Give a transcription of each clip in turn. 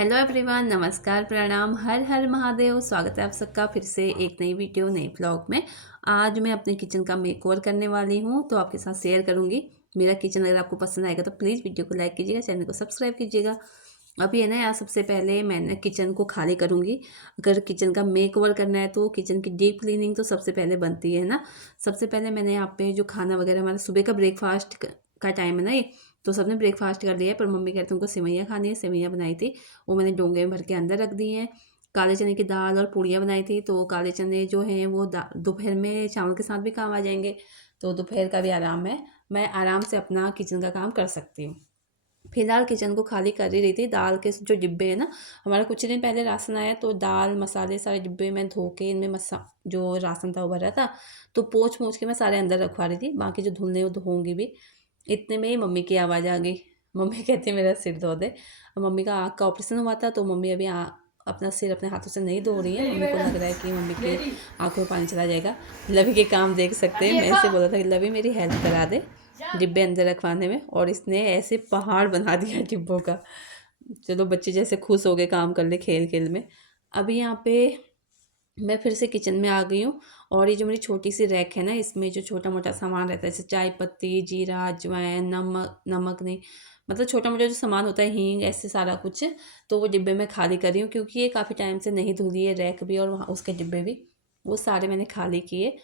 Hello everyone, नमस्कार, प्रणाम, हर हर महादेव। स्वागत है आप सबका फिर से एक नई वीडियो नए ब्लॉग में। आज मैं अपने किचन का मेकओवर करने वाली हूँ, तो आपके साथ शेयर करूँगी मेरा किचन। अगर आपको पसंद आएगा तो प्लीज़ वीडियो को लाइक कीजिएगा, चैनल को सब्सक्राइब कीजिएगा। अभी है ना यार, सबसे पहले मैंने किचन को खाली करूँगी। अगर किचन का मेकओवर करना है तो किचन की डीप क्लीनिंग तो सबसे पहले बनती है ना। सबसे पहले मैंने यहाँ पे जो खाना वगैरह, हमारा सुबह का ब्रेकफास्ट का टाइम है ना ये, तो सबने ब्रेकफास्ट कर लिया है। पर मम्मी कहते हैं उनको सेवैयाँ खानी है, सेवैयाँ बनाई थी, वो मैंने डोंगे में भर के अंदर रख दी हैं। काले चने की दाल और पूड़ियाँ बनाई थी, तो काले चने जो हैं वो दोपहर में चावल के साथ भी काम आ जाएंगे, तो दोपहर का भी आराम है, मैं आराम से अपना किचन का काम कर सकती हूँ। फिलहाल किचन को खाली कर ही रही थी। दाल के जो डिब्बे हैं ना, हमारा कुछ दिन पहले राशन आया, तो दाल मसाले सारे डिब्बे में धो के इनमें जो राशन था वो भरा था, तो पोंछ पोंछ के मैं सारे अंदर रखवा रही थी। बाकी जो धुलने वो धोऊंगी भी। इतने में ही मम्मी की आवाज़ आ गई। मम्मी कहती मेरा सिर धो दे। मम्मी का आँख का ऑपरेशन हुआ था, तो मम्मी अभी अपना सिर अपने हाथों से नहीं धो रही है। मम्मी को लग रहा है कि मम्मी की आंखों में पानी चला जाएगा। लवी के काम देख सकते हैं। मैं इसे बोला था कि लवी मेरी हेल्प करा दे डिब्बे अंदर रखवाने में, और इसने ऐसे पहाड़ बना दिया डिब्बों का। चलो बच्चे जैसे खुश हो गए काम कर ले खेल खेल में। अभी यहाँ पे मैं फिर से किचन में आ गई हूँ, और ये जो मेरी छोटी सी रैक है ना, इसमें जो छोटा मोटा सामान रहता है, जैसे चाय पत्ती, जीरा, अजवाइन, नमक, नमक नहीं, मतलब छोटा मोटा जो सामान होता है, हींग, ऐसे सारा कुछ, तो वो डिब्बे में खाली कर रही हूँ, क्योंकि ये काफ़ी टाइम से नहीं धुली है, रैक भी और वहाँ उसके डिब्बे भी, वो सारे मैंने खाली किए।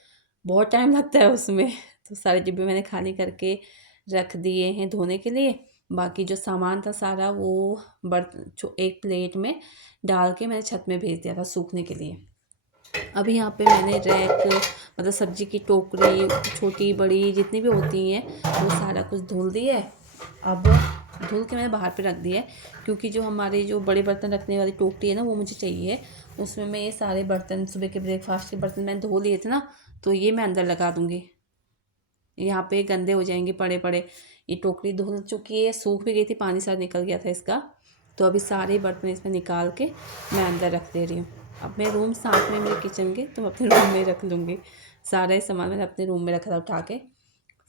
बहुत टाइम लगता है उसमें, तो सारे डिब्बे मैंने खाली करके रख दिए हैं धोने के लिए। बाकी जो सामान था सारा वो एक प्लेट में डाल के मैंने छत में भेज दिया था सूखने के लिए। अभी यहाँ पे मैंने रैक, मतलब सब्जी की टोकरी, छोटी बड़ी जितनी भी होती हैं, वो सारा कुछ धुल दिया है। अब धुल के मैंने बाहर पे रख दिया है, क्योंकि जो हमारे जो बड़े बर्तन रखने वाली टोकरी है ना, वो मुझे चाहिए। उसमें मैं ये सारे बर्तन, सुबह के ब्रेकफास्ट के बर्तन मैंने धो लिए थे ना, तो ये मैं अंदर लगा दूँगी। यहाँ पे गंदे हो जाएंगे पड़े पड़े। ये टोकरी धुल चुकी है, सूख भी गई थी, पानी सारा निकल गया था इसका। तो अभी सारे बर्तन इसमें निकाल के मैं अंदर रख दे रही हूँ। अब मैं रूम साथ में मेरे किचन के, तो मैं अपने रूम में रख लूँगी। सारा ही सामान मैंने अपने रूम में रखा था उठा के।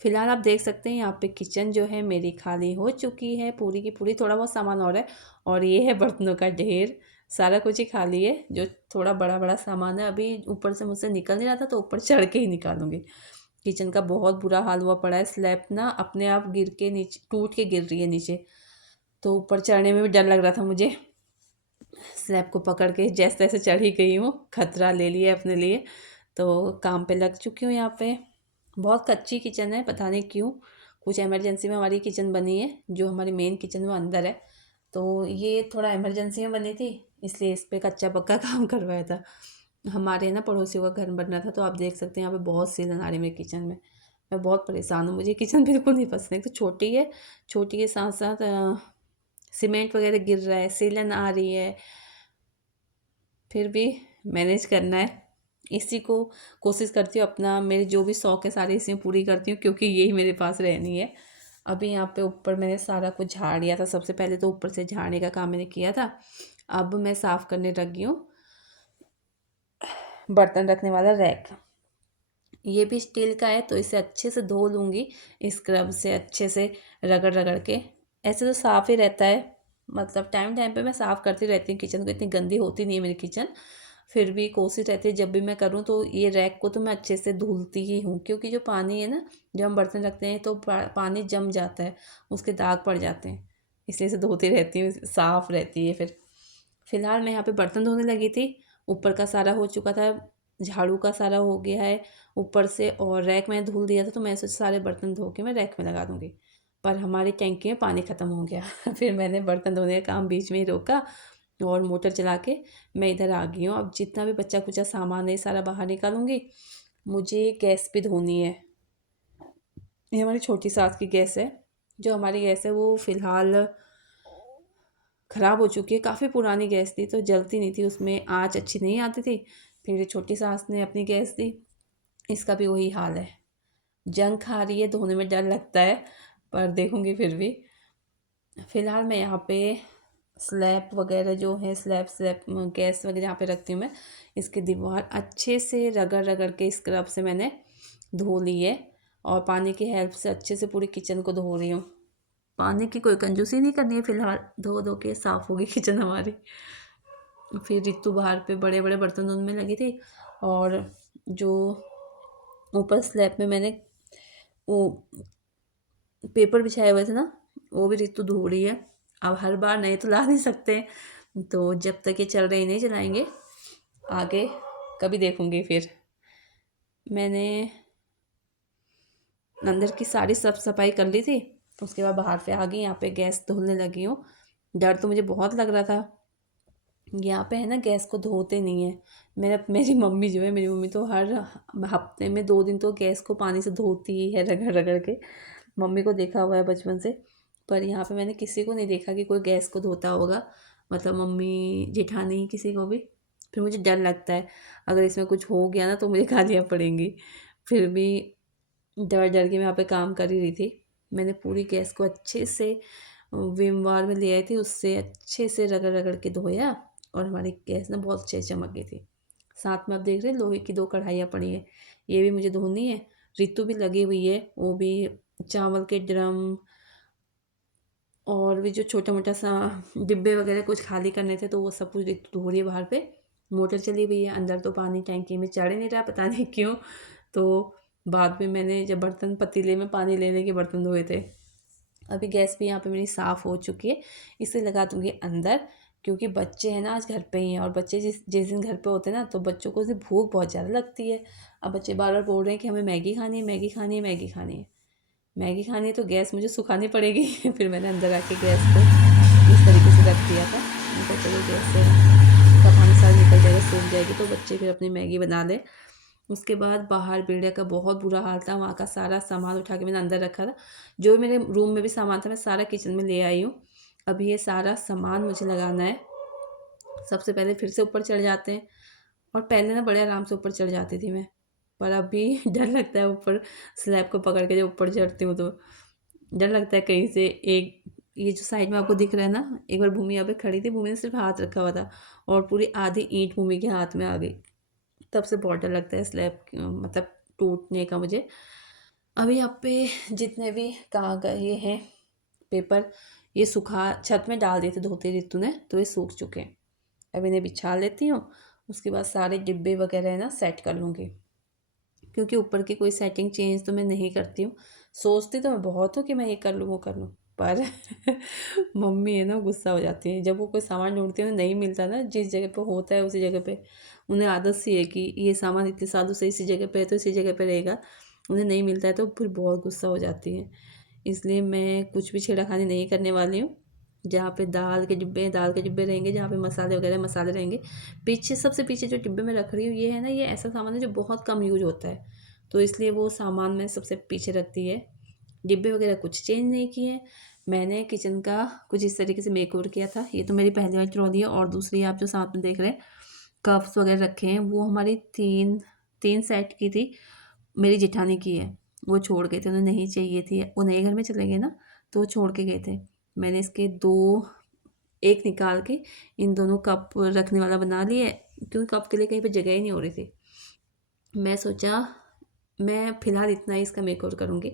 फिलहाल आप देख सकते हैं यहाँ पे किचन जो है मेरी खाली हो चुकी है पूरी की पूरी। थोड़ा बहुत सामान और है, और ये है बर्तनों का ढेर। सारा कुछ ही खाली है। जो थोड़ा बड़ा बड़ा सामान है अभी ऊपर से मुझसे निकल नहीं रहा था, तो ऊपर चढ़ के ही निकालूंगी। किचन का बहुत बुरा हाल हुआ पड़ा है। स्लैब ना अपने आप गिर के नीचे, टूट के गिर रही है नीचे, तो ऊपर चढ़ने में भी डर लग रहा था मुझे। स्लैब को पकड़ के जैसे तैसे चढ़ ही गई हूँ, खतरा ले लिया अपने लिए। तो काम पे लग चुकी हूँ यहाँ पे। बहुत कच्ची किचन है, पता नहीं क्यों। कुछ इमरजेंसी में हमारी किचन बनी है, जो हमारी मेन किचन वो अंदर है, तो ये थोड़ा इमरजेंसी में बनी थी, इसलिए इस पर कच्चा पक्का काम करवाया था। हमारे ना पड़ोसियों का घर बन रहा था, तो आप देख सकते हैं यहाँ पे बहुत सीलन आ रही है मेरी किचन में। मैं बहुत परेशान हूँ, मुझे किचन बिल्कुल नहीं पसंद। एक तो छोटी है, छोटी के साथ साथ सीमेंट वगैरह गिर रहा है, सीलन आ रही है, फिर भी मैनेज करना है। इसी को कोशिश करती हूँ, अपना मेरे जो भी शौक है सारे इसी में पूरी करती हूँ, क्योंकि यही मेरे पास रहनी है। अभी यहाँ पे ऊपर मैंने सारा कुछ झाड़ लिया था। सबसे पहले तो ऊपर से झाड़ने का काम मैंने किया था। अब मैं साफ़ करने लगी हूँ बर्तन रखने वाला रैक। ये भी स्टील का है, तो इसे अच्छे से धो लूँगी स्क्रब से, अच्छे से रगड़ रगड़ के। ऐसे तो साफ़ ही रहता है, मतलब टाइम टाइम पे मैं साफ़ करती रहती हूँ किचन को, इतनी गंदी होती नहीं है मेरी किचन। फिर भी कोशिश रहती है जब भी मैं करूँ तो ये रैक को तो मैं अच्छे से धुलती ही हूँ, क्योंकि जो पानी है ना, जब हम बर्तन रखते हैं तो पानी जम जाता है, उसके दाग पड़ जाते हैं, इसलिए इसे धोती रहती हूँ, साफ़ रहती है फिर। फिलहाल मैं यहाँ पे बर्तन धोने लगी थी। ऊपर का सारा हो चुका था, झाड़ू का सारा हो गया है ऊपर से, और रैक मैंने धुल दिया था, तो मैं सोचा सारे बर्तन धो के मैं रैक में लगा दूँगी। पर हमारी टैंकी में पानी ख़त्म हो गया फिर मैंने बर्तन धोने का काम बीच में ही रोका, और मोटर चला के मैं इधर आ गई हूँ। अब जितना भी बचा कुचा सामान है सारा बाहर निकालूंगी। मुझे गैस भी धोनी है। ये हमारी छोटी सास की गैस है। जो हमारी गैस है वो फ़िलहाल ख़राब हो चुकी है। काफ़ी पुरानी गैस थी, तो जलती नहीं थी, उसमें आँच अच्छी नहीं आती थी। फिर छोटी सास ने अपनी गैस दी। इसका भी वही हाल है, जंग खा रही है, धोने में डर लगता है, पर देखूंगी फिर भी। फ़िलहाल मैं यहाँ पे स्लैब वगैरह जो है, स्लैब गैस वगैरह यहाँ पे रखती हूँ मैं। इसकी दीवार अच्छे से रगड़ रगड़ के स्क्रब से मैंने धो ली है, और पानी की हेल्प से अच्छे से पूरी किचन को धो रही हूँ। पानी की कोई कंजूसी नहीं करनी है। फ़िलहाल धो धो के साफ़ होगी किचन हमारी। फिर रितु बाहर पे बड़े बड़े बर्तन धोने में लगी थी, और जो ऊपर स्लैब में मैंने वो पेपर बिछाए हुए थे ना, वो भी रितु धो रही है। अब हर बार नहीं तो ला नहीं सकते, तो जब तक ये चल रहे नहीं चलाएंगे, आगे कभी देखूंगी। फिर मैंने अंदर की सारी साफ सफाई कर ली थी, उसके बाद बाहर पे आ गई, यहाँ पे गैस धुलने लगी हूँ। डर तो मुझे बहुत लग रहा था। यहाँ पे है ना, गैस को धोते नहीं है। मेरी मम्मी जो है, मेरी मम्मी तो हर हफ्ते में 2 दिन तो गैस को पानी से धोती ही है, रगड़ रगड़ के। मम्मी को देखा हुआ है बचपन से, पर यहाँ पे मैंने किसी को नहीं देखा कि कोई गैस को धोता होगा, मतलब मम्मी जेठानी किसी को भी। फिर मुझे डर लगता है, अगर इसमें कुछ हो गया ना तो मुझे गालियाँ पड़ेंगी। फिर भी डर डर के मैं यहाँ पे काम कर ही रही थी। मैंने पूरी गैस को अच्छे से विम बार में ले आई थी, उससे अच्छे से रगड़ रगड़ के धोया, और हमारी गैस ना बहुत अच्छे से चमक गई थी। साथ में आप देख रहे हैं लोहे की 2 कढ़ाइयाँ पड़ी हैं, ये भी मुझे धोनी है। रितु भी लगी हुई है, वो भी चावल के ड्रम और भी जो छोटा मोटा सा डिब्बे वगैरह कुछ खाली करने थे, तो वो सब कुछ रितु धो रही है बाहर पे। मोटर चली हुई है, अंदर तो पानी टैंकी में चढ़ ही नहीं रहा, पता नहीं क्यों। तो बाद में मैंने जब बर्तन पतीले में पानी ले के बर्तन धोए थे। अभी गैस भी यहाँ पे मेरी साफ़ हो चुकी है, इसे लगा दूँगी अंदर, क्योंकि बच्चे हैं ना आज घर पे ही हैं, और बच्चे जिस जिस दिन घर पे होते हैं ना, तो बच्चों को उस भूख बहुत ज़्यादा लगती है। अब बच्चे बार बार बोल रहे हैं कि हमें मैगी खानी है, मैगी खानी है, मैगी खानी है। मैगी खानी है तो गैस मुझे सुखानी पड़ेगी। फिर मैंने अंदर आके गैस को इस तरीके से रख दिया था। मैंने कहा चलो गैस से का पानी सारा निकल जाएगा, सूख जाएगी, तो बच्चे फिर अपनी मैगी बना लें। उसके बाद बाहर बिल्डिया का बहुत बुरा हाल था, वहाँ का सारा सामान उठा के मैंने अंदर रखा था। जो भी मेरे रूम में भी सामान था, मैं सारा किचन में ले आई हूँ। अभी ये सारा सामान मुझे लगाना है। सबसे पहले फिर से ऊपर चढ़ जाते हैं, और पहले ना बड़े आराम से ऊपर चढ़ जाती थी मैं, पर अभी डर लगता है ऊपर स्लैब को पकड़ के जब ऊपर चढ़ती हूँ तो डर लगता है कहीं से एक, ये जो साइड में आपको दिख रहा है ना, एक बार भूमि यहाँ पे खड़ी थी, भूमि ने सिर्फ हाथ रखा हुआ था और पूरी आधी ईंट भूमि के हाथ में आ गई। तब से बहुत डर लगता है स्लैब मतलब टूटने का मुझे। अभी यहाँ पे जितने भी कागज ये हैं पेपर, ये सुखा छत में डाल दिए थे धोते रितु ने, तो ये सूख चुके हैं। अब इन्हें बिछा लेती हूँ, उसके बाद सारे डिब्बे वगैरह है ना सेट कर लूँगी, क्योंकि ऊपर की कोई सेटिंग चेंज तो मैं नहीं करती हूँ। सोचती तो मैं बहुत हूँ कि मैं ये कर लूँ वो कर लूँ, पर मम्मी है ना गुस्सा हो जाती है जब वो कोई सामान ढूंढती है, नहीं मिलता ना, जिस जगह पे होता है उसी जगह पे। उन्हें आदत सी है कि ये सामान इतने सालों से इसी जगह पे है तो इसी जगह पे रहेगा, उन्हें नहीं मिलता है तो फिर बहुत गुस्सा हो जाती है। इसलिए मैं कुछ भी छेड़खानी नहीं करने वाली हूँ। जहाँ पे दाल के डिब्बे हैं दाल के डिब्बे रहेंगे, जहाँ पे मसाले वगैरह मसाले रहेंगे। पीछे सबसे पीछे जो डिब्बे में रख रही हूँ ये है ना, ये ऐसा सामान है जो बहुत कम यूज होता है, तो इसलिए वो सामान मैंने सबसे पीछे रख दी है। डिब्बे वगैरह कुछ चेंज नहीं किए हैं। मैंने किचन का कुछ इस तरीके से मेकओवर किया था। ये तो मेरी पहली वाली ट्रॉली है, और दूसरी आप जो साथ में देख रहे हैं कप्स वगैरह रखे हैं, वो हमारी तीन तीन सेट की थी, मेरी जेठानी की है। वो छोड़ गए थे, उन्हें नहीं चाहिए थी, वो नए घर में चले गए ना, तो वो छोड़ के गए थे। मैंने इसके 2 एक निकाल के इन दोनों कप रखने वाला बना लिए, क्योंकि कप के लिए कहीं पे जगह ही नहीं हो रही थी। मैं सोचा मैं फ़िलहाल इतना ही इसका मेकओवर करूँगी,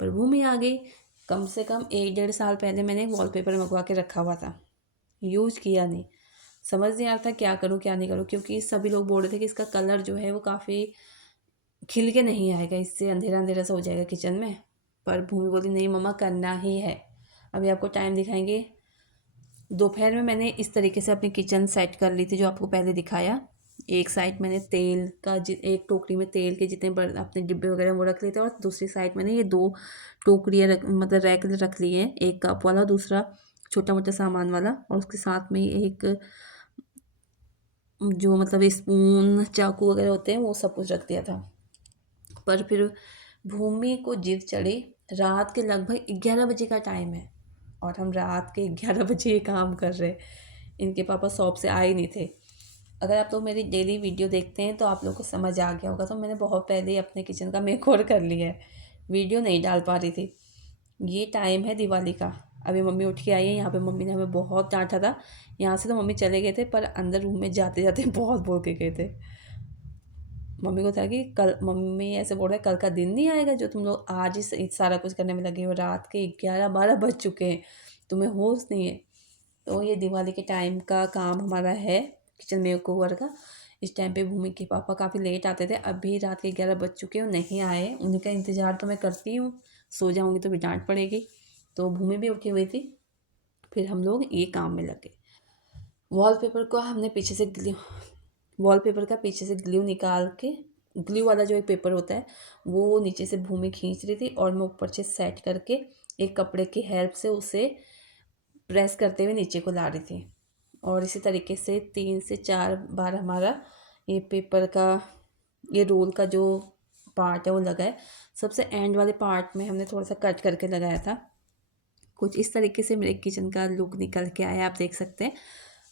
पर भूमि आ गई। कम से कम 1 डेढ़ साल पहले मैंने वॉलपेपर मंगवा के रखा हुआ था, यूज़ किया नहीं। समझ नहीं आ रहा था क्या करूँ क्या नहीं करूँ, क्योंकि सभी लोग बोल रहे थे कि इसका कलर जो है वो काफ़ी खिल के नहीं आएगा, इससे अंधेरा अंधेरा सा हो जाएगा किचन में। पर भूमि बोली नहीं मम्मा करना ही है। अभी आपको टाइम दिखाएंगे। दोपहर में मैंने इस तरीके से अपनी किचन सेट कर ली थी, जो आपको पहले दिखाया। एक साइड मैंने तेल का एक टोकरी में तेल के जितने अपने डिब्बे वगैरह वो रख लिए थे, और दूसरी साइड मैंने ये 2 टोकरियाँ मतलब रैक रख ली हैं, एक कप वाला दूसरा छोटा मोटा सामान वाला, और उसके साथ में एक जो मतलब स्पून चाकू वगैरह होते हैं वो सब कुछ रख दिया था। पर फिर भूमि को जिद चढ़ी। रात के लगभग 11 बजे का टाइम है, और हम रात के 11 बजे ये काम कर रहे हैं। इनके पापा शॉप से आए नहीं थे। अगर आप लोग मेरी डेली वीडियो देखते हैं तो आप लोग को समझ आ गया होगा, तो मैंने बहुत पहले ही अपने किचन का मेकओवर कर लिया है, वीडियो नहीं डाल पा रही थी। ये टाइम है दिवाली का। अभी मम्मी उठ के आई है, यहाँ पे मम्मी ने हमें बहुत डांटा था। यहाँ से तो मम्मी चले गए थे, पर अंदर रूम में जाते जाते बहुत बोल के गए थे। मम्मी को था कि कल, मम्मी ऐसे बोल रहा है कल का दिन नहीं आएगा जो तुम लोग आज ही सारा कुछ करने में लगे हो, रात के 11-12 बज चुके हैं, तुम्हें होश नहीं है। तो ये दिवाली के टाइम का काम हमारा है किचन मेकओवर का। इस टाइम पे भूमि के पापा काफ़ी लेट आते थे, अभी रात के 11 बज चुके हैं, नहीं आए। उन्हीं का इंतज़ार तो मैं करती हूँ, सो जाऊँगी तो भी डांट पड़ेगी। तो भूमि भी उठी हुई थी, फिर हम लोग ये काम में लगे। वॉलपेपर को हमने पीछे से वॉलपेपर का पीछे से ग्लू निकाल के, ग्लू वाला जो एक पेपर होता है वो नीचे से भूमि खींच रही थी और मैं ऊपर से सेट करके एक कपड़े की हेल्प से उसे प्रेस करते हुए नीचे को ला रही थी। और इसी तरीके से 3 से 4 बार हमारा ये पेपर का, ये रोल का जो पार्ट है वो लगा है। सबसे एंड वाले पार्ट में हमने थोड़ा सा कट करके लगाया था। कुछ इस तरीके से मेरे किचन का लुक निकल के आया, आप देख सकते हैं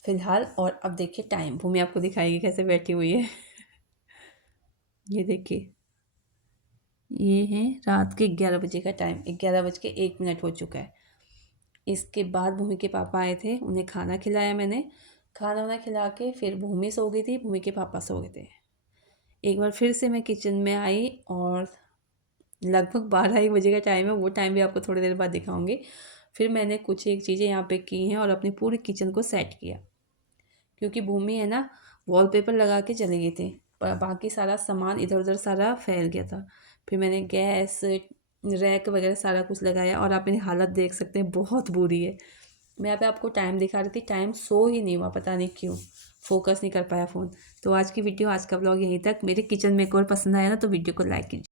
फिलहाल। और अब देखिए टाइम, भूमि आपको दिखाएगी कैसे बैठी हुई है। ये देखिए, ये है रात के 11 बजे का टाइम, 11:01 हो चुका है। इसके बाद भूमि के पापा आए थे, उन्हें खाना खिलाया मैंने। खाना वाना खिला के फिर भूमि सो गई थी, भूमि के पापा सो गए थे। एक बार फिर से मैं किचन में आई और लगभग 12-1 बजे का टाइम है, वो टाइम भी आपको थोड़ी देर बाद दिखाऊंगी। फिर मैंने कुछ एक चीज़ें यहाँ पे की हैं और अपनी पूरी किचन को सेट किया, क्योंकि भूमि है ना वॉलपेपर लगा के चली गई थी, पर बाकी सारा सामान इधर उधर सारा फैल गया था। फिर मैंने गैस, रैक वगैरह सारा कुछ लगाया और आप मेरी हालत देख सकते हैं, बहुत बुरी है। मैं यहाँ पे आपको टाइम दिखा रही थी, टाइम शो ही नहीं हुआ, पता नहीं क्यों, फोकस नहीं कर पाया फ़ोन। तो आज की वीडियो, आज का ब्लॉग यहीं तक। मेरे किचन मेकओवर पसंद आया ना तो वीडियो को लाइक कीजिए।